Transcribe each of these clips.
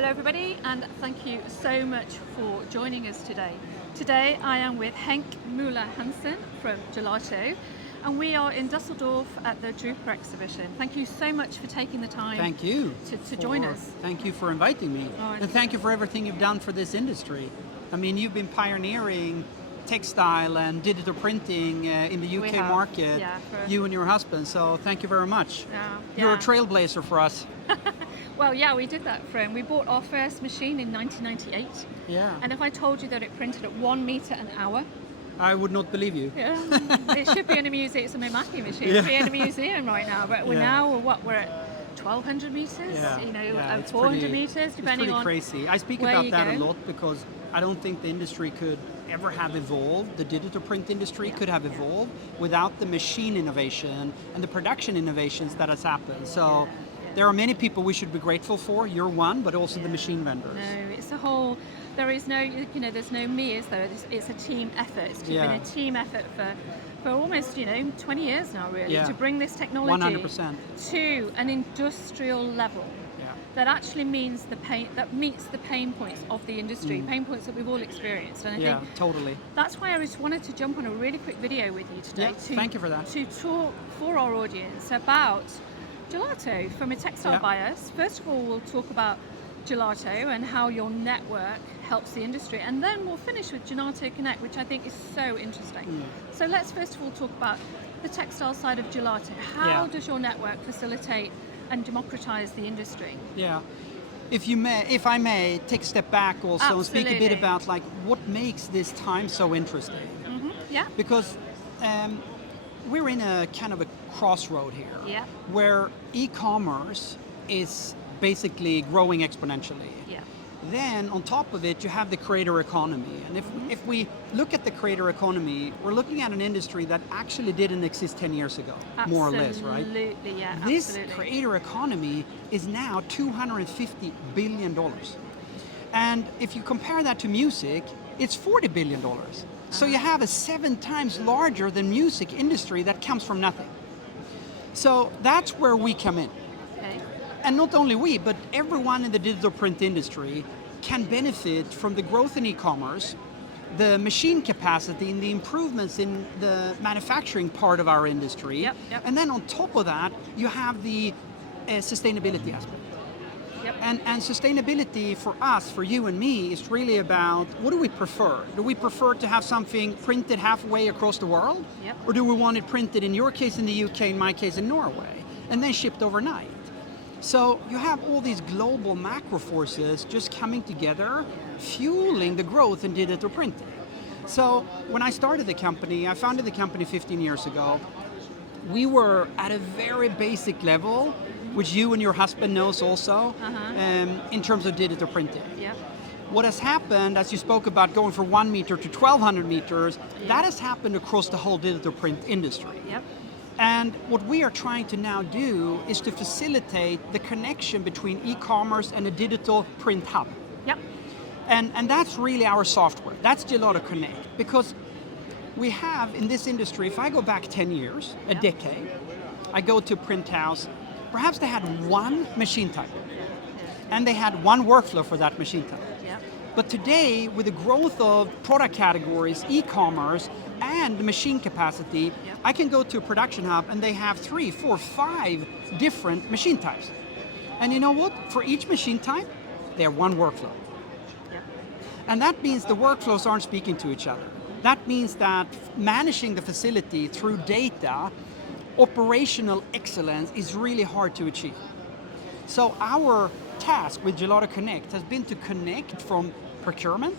Hello everybody, and thank you so much for joining us today. Today I am with Henrik Muller Hansen from Gelato, and we are in Dusseldorf at the Drupa exhibition. Thank you so much for taking the time Thank you to join us. Thank you for inviting me. And thank you for everything you've done for this industry. I mean, you've been pioneering textile and digital printing in the UK market, you and your husband, so thank you very much. You're a trailblazer for us. Well, yeah, we did that, friend. We bought our first machine in 1998. Yeah. And if I told you that it printed at 1 meter an hour, I would not believe you. Yeah, it should be in a museum. It's a Mimaki machine. It should be in a museum right now. But we're at 1,200 meters. Yeah. 400 meters, depending on. It's pretty crazy. I speak about that a lot because I don't think the industry could ever have evolved. The digital print industry could have evolved without the machine innovation and the production innovations that has happened. So. There are many people we should be grateful for. You're one, but also the machine vendors. No, it's a whole. There is no, there's no me, is there? It's a team effort. It's been a team effort for almost, 20 years now, really, to bring this technology 100%. to an industrial level. That actually means that meets the pain points of the industry, pain points that we've all experienced. And I think totally. That's why I just wanted to jump on a really quick video with you today. Thank you for that. To talk for our audience about Gelato from a textile bias. First of all, we'll talk about Gelato and how your network helps the industry, and then we'll finish with Gelato Connect, which I think is so interesting. So let's first of all talk about the textile side of Gelato. How does your network facilitate and democratize the industry? Yeah. If I may take a step back also and speak a bit about like what makes this time so interesting. Yeah. Because we're in a kind of a crossroad here, where e-commerce is basically growing exponentially. Then on top of it, you have the creator economy. And if we look at the creator economy, we're looking at an industry that actually didn't exist 10 years ago, more or less, right? Absolutely, yeah. This creator economy is now $250 billion. And if you compare that to music, it's $40 billion. So you have a 7 times larger than music industry that comes from nothing. So that's where we come in. And not only we, but everyone in the digital print industry can benefit from the growth in e-commerce, the machine capacity and the improvements in the manufacturing part of our industry. And then on top of that, you have the sustainability aspect. And sustainability for us, for you and me, is really about what do we prefer? Do we prefer to have something printed halfway across the world? Or do we want it printed, in your case in the UK, in my case in Norway, and then shipped overnight? So you have all these global macro forces just coming together, fueling the growth in digital printing. So when I started the company, I founded the company 15 years ago, we were at a very basic level, which you and your husband knows also, in terms of digital printing. What has happened, as you spoke about going from 1 meter to 1,200 meters, that has happened across the whole digital print industry. And what we are trying to now do is to facilitate the connection between e-commerce and a digital print hub. And that's really our software. That's Gelato Connect. Because we have in this industry, if I go back 10 years, a decade, I go to a print house, perhaps they had one machine type. And they had one workflow for that machine type. But today, with the growth of product categories, e-commerce, and machine capacity, I can go to a production hub and they have 3, 4, 5 different machine types. And you know what? For each machine type, they have one workflow. And that means the workflows aren't speaking to each other. That means that managing the facility through data, operational excellence is really hard to achieve. So our task with Gelato Connect has been to connect from procurement,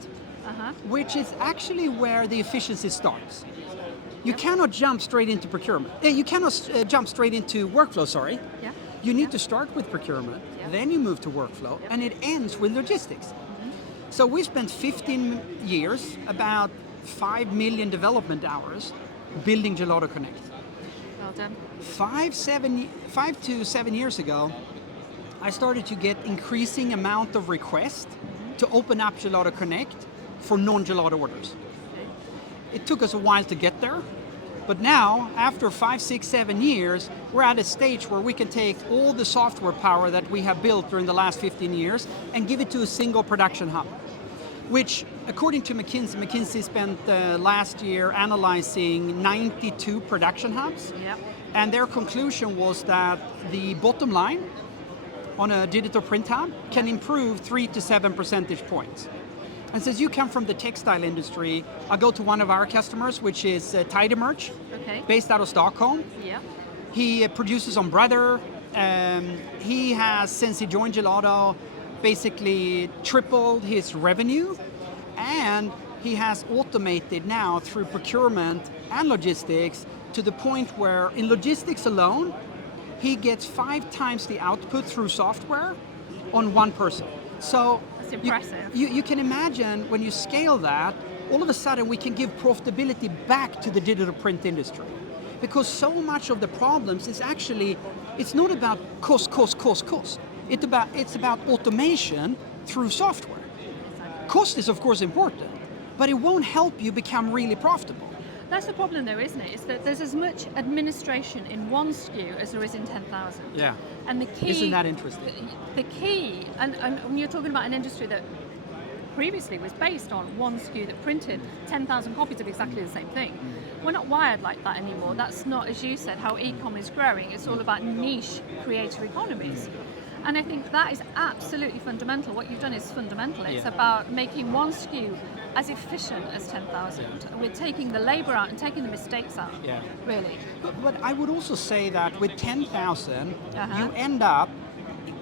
which is actually where the efficiency starts. You cannot jump straight into procurement. You cannot jump straight into workflow, sorry. You need to start with procurement, then you move to workflow, and it ends with logistics. So we spent 15 years, about 5 million development hours, building Gelato Connect. Well done. 5 to 7 years ago, I started to get increasing amount of requests to open up Gelato Connect for non-gelato orders. It took us a while to get there, But now, after 5, 6, 7 years, we're at a stage where we can take all the software power that we have built during the last 15 years and give it to a single production hub, which, according to McKinsey spent last year analyzing 92 production hubs, Yep. and their conclusion was that the bottom line on a digital print hub can improve 3 to 7 percentage points. And since you come from the textile industry, I'll go to one of our customers, which is Tidy Merch, Okay. based out of Stockholm. Yep. He produces on Brother. He has, since he joined Gelato, basically tripled his revenue, and he has automated now through procurement and logistics to the point where in logistics alone, he gets 5 times the output through software on one person. So That's impressive. you can imagine when you scale that, all of a sudden we can give profitability back to the digital print industry. Because so much of the problems is actually, it's not about cost. It's about automation through software. Cost is of course important, but it won't help you become really profitable. That's the problem though, isn't it? Is that there's as much administration in one SKU as there is in 10,000. Yeah. And the key... Isn't that interesting? The key, and when you're talking about an industry that previously was based on one SKU that printed 10,000 copies of exactly the same thing. We're not wired like that anymore. That's not, as you said, how e-com is growing. It's all about niche creator economies. And I think that is absolutely fundamental. What you've done is fundamental. It's about making one SKU as efficient as 10,000. We're taking the labor out and taking the mistakes out, really. But I would also say that with 10,000, you end up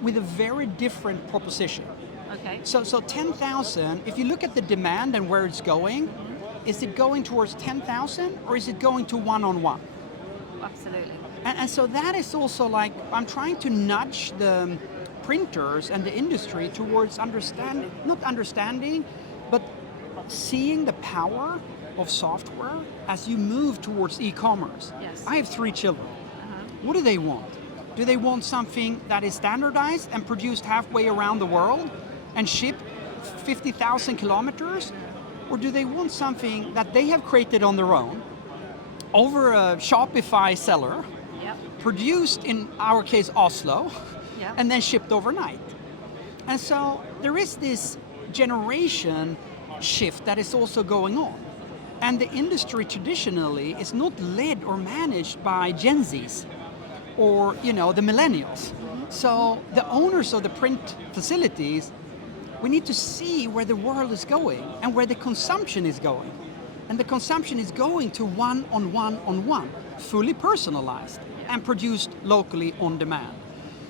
with a very different proposition. Okay. So 10,000, if you look at the demand and where it's going, is it going towards 10,000 or is it going to one-on-one? Absolutely. And so that is also like, I'm trying to nudge the printers and the industry towards not understanding, but seeing the power of software as you move towards e-commerce. Yes. I have 3 children. What do they want? Do they want something that is standardized and produced halfway around the world and shipped 50,000 kilometers? Or do they want something that they have created on their own, over a Shopify seller, produced in our case Oslo, and then shipped overnight? And so there is this generation shift that is also going on. And the industry traditionally is not led or managed by Gen Zs or the millennials. So the owners of the print facilities, we need to see where the world is going and where the consumption is going. And the consumption is going to one-on-one, fully personalized and produced locally on demand.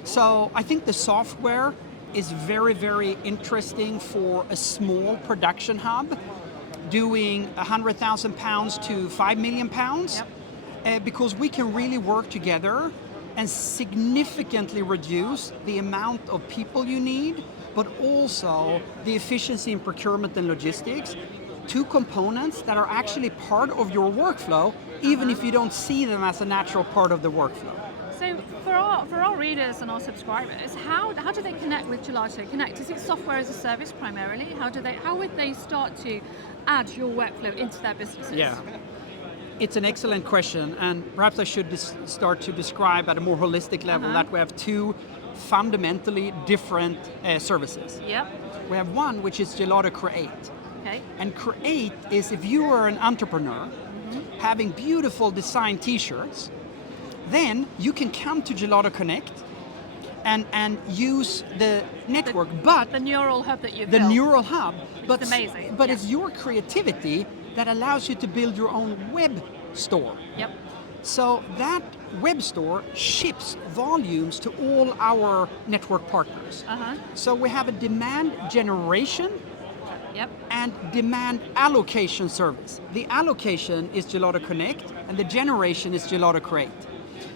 So I think the software is very, very interesting for a small production hub doing £100,000 to £5 million, because we can really work together and significantly reduce the amount of people you need, but also the efficiency in procurement and logistics, 2 components that are actually part of your workflow, even if you don't see them as a natural part of the workflow. So for our readers and our subscribers, how do they connect with Gelato Connect? Is it software as a service primarily? How would they start to add your workflow into their businesses? Yeah. It's an excellent question, and perhaps I should start to describe at a more holistic level that we have 2 fundamentally different services. Yep. We have one which is Gelato Create. Okay. And Create is if you are an entrepreneur having beautiful design t-shirts, then you can come to Gelato Connect and use the network, but the neural hub that you've the built. neural hub, but It's amazing. But it's your creativity that allows you to build your own web store. Yep. So that web store ships volumes to all our network partners. So we have a demand generation and demand allocation service. The allocation is Gelato Connect and the generation is Gelato Create.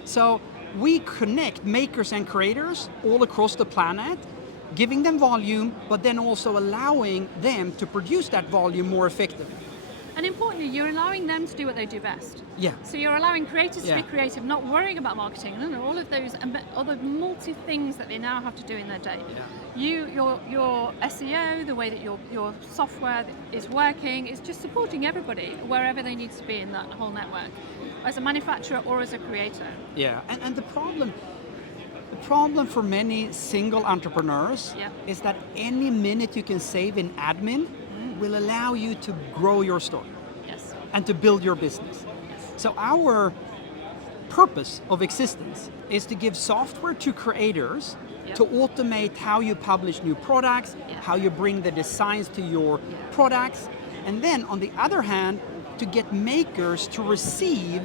So we connect makers and creators all across the planet, giving them volume, but then also allowing them to produce that volume more effectively. And importantly, you're allowing them to do what they do best. Yeah. So you're allowing creators to Yeah. be creative, not worrying about marketing and all of those other multi things that they now have to do in their day. Yeah. Your SEO, the way that your software is working, is just supporting everybody wherever they need to be in that whole network, as a manufacturer or as a creator. Yeah, and the problem for many single entrepreneurs Yeah. is that any minute you can save in admin will allow you to grow your store Yes. and to build your business. So our purpose of existence is to give software to creators Yep. to automate how you publish new products, Yeah. how you bring the designs to your products, and then on the other hand, to get makers to receive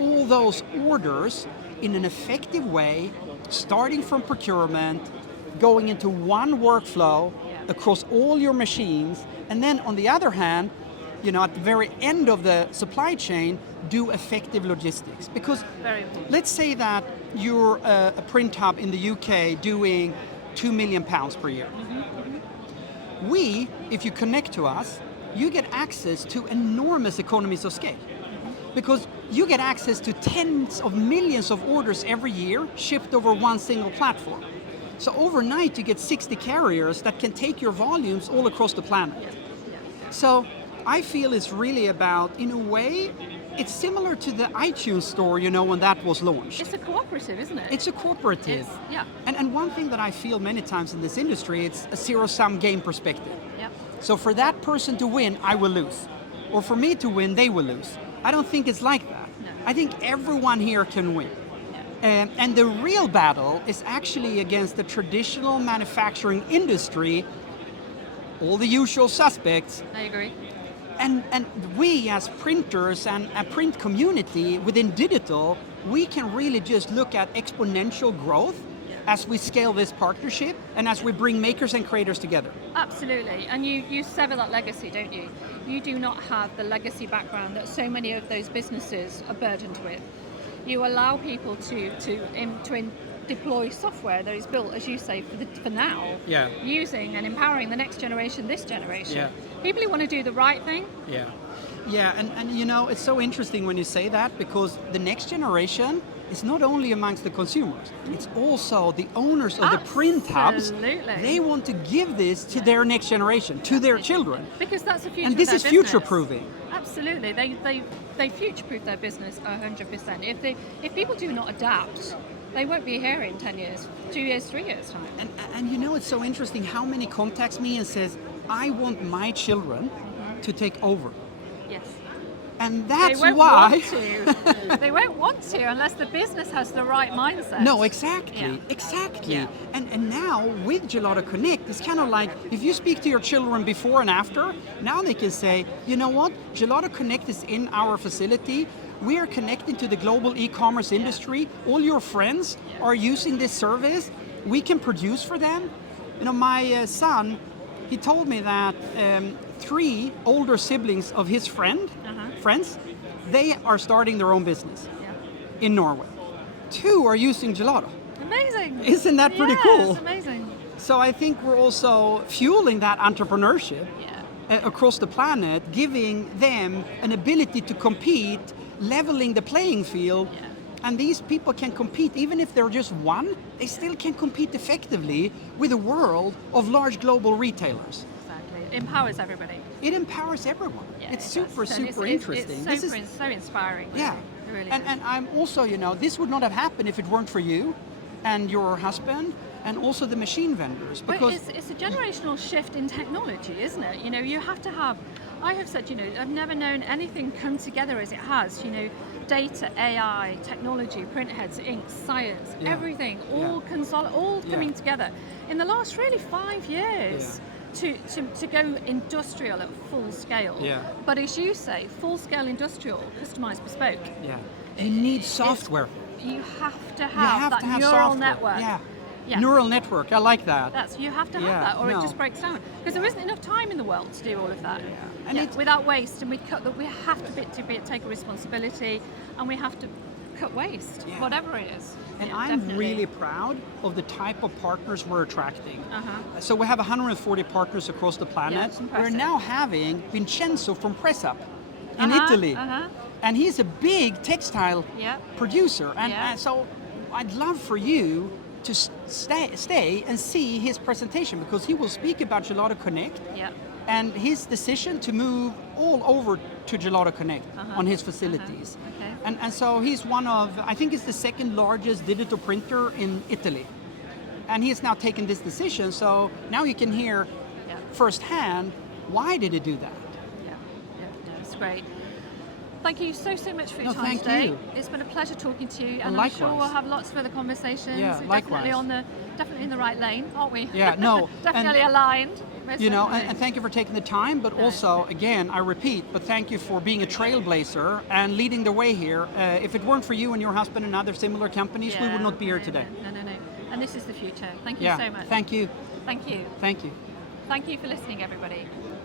all those orders in an effective way, starting from procurement, going into one workflow across all your machines, and then on the other hand, at the very end of the supply chain, do effective logistics. Because Very important. let's say that you're a print hub in the UK doing £2 million per year. If you connect to us, you get access to enormous economies of scale. Because you get access to tens of millions of orders every year shipped over one single platform. So overnight you get 60 carriers that can take your volumes all across the planet. So I feel it's really about, in a way, it's similar to the iTunes store, when that was launched. It's a cooperative, isn't it? It's a cooperative. Yeah. And one thing that I feel many times in this industry, it's a zero-sum game perspective. Yep. So for that person to win, I will lose. Or for me to win, they will lose. I don't think it's like that. No. I think everyone here can win. And the real battle is actually against the traditional manufacturing industry, all the usual suspects. I agree. And we as printers and a print community within digital, we can really just look at exponential growth as we scale this partnership and as we bring makers and creators together. Absolutely, and you sever that legacy, don't you? You do not have the legacy background that so many of those businesses are burdened with. You allow people to deploy software that is built, as you say, for now, using and empowering the next generation, this generation. Yeah. People who want to do the right thing. Yeah, and it's so interesting when you say that, because the next generation is not only amongst the consumers, it's also the owners of the print hubs. Absolutely. They want to give this to their next generation, to their children. Because that's the future And of this their is business. future-proofing. Absolutely, they future-proof their business 100%. If people do not adapt, they won't be here in 10 years, 2 years, 3 years time. And it's so interesting how many contacts me and says, I want my children to take over. Yes. And that's they won't why. Want to. They won't want to unless the business has the right mindset. No, exactly. Yeah. Exactly. Yeah. And now with Gelato Connect, it's kind of like if you speak to your children before and after, now they can say, you know what, Gelato Connect is in our facility. We are connecting to the global e-commerce industry. All your friends are using this service. We can produce for them. My son, he told me that 3 older siblings of his friends, they are starting their own business in Norway. 2 are using Gelato. Amazing. Isn't that pretty cool? It's amazing. So I think we're also fueling that entrepreneurship across the planet, giving them an ability to compete, leveling the playing field. And these people can compete, even if they're just one, they still can compete effectively with a world of large global retailers. Exactly. It empowers everybody. It empowers everyone. Yeah, it's it does. super, And super interesting. It's so inspiring. Really. Yeah. It really And is. I'm also, this would not have happened if it weren't for you and your husband and also the machine vendors. But Because it's a generational shift in technology, isn't it? You have to have, I have said, I've never known anything come together as it has, data, AI, technology, printheads, ink, science, everything, all coming together in the last really 5 years. To go industrial at full scale. But as you say, full scale industrial, customized, bespoke. You need software. You have to have that neural software. network. Neural network, I like that. You have to have that, or it just breaks down. Because there isn't enough time in the world to do all of that. And without waste, and we have to take a responsibility, and we have to cut waste, whatever it is. And I'm definitely. really proud of the type of partners we're attracting. So we have 140 partners across the planet. it's impressive. We're now having Vincenzo from PressUp in Italy. Uh-huh. And he's a big textile Yeah. producer. And, Yeah. and so I'd love for you to stay and see his presentation, because he will speak about Gelato Connect Yeah. and his decision to move all over to Gelato Connect on his facilities. Okay. And so he's one of, I think it's the second largest digital printer in Italy. And he has now taken this decision, so now you can hear Yeah. firsthand, why did he do that? Yeah. It's great. Thank you so much for your No, time thank today. you. It's been a pleasure talking to you, and I'm Likewise. sure we'll have lots of other conversations. Yeah, We're likewise. definitely in the right lane, aren't we? Yeah, no, Definitely and- aligned. Most You know, definitely. and thank you for taking the time, but also, again, I repeat, but thank you for being a trailblazer and leading the way here. If it weren't for you and your husband and other similar companies, we would not be here today. No. And this is the future. Thank you Yeah, so much. thank you, Thank you. thank you. Thank you for listening, everybody.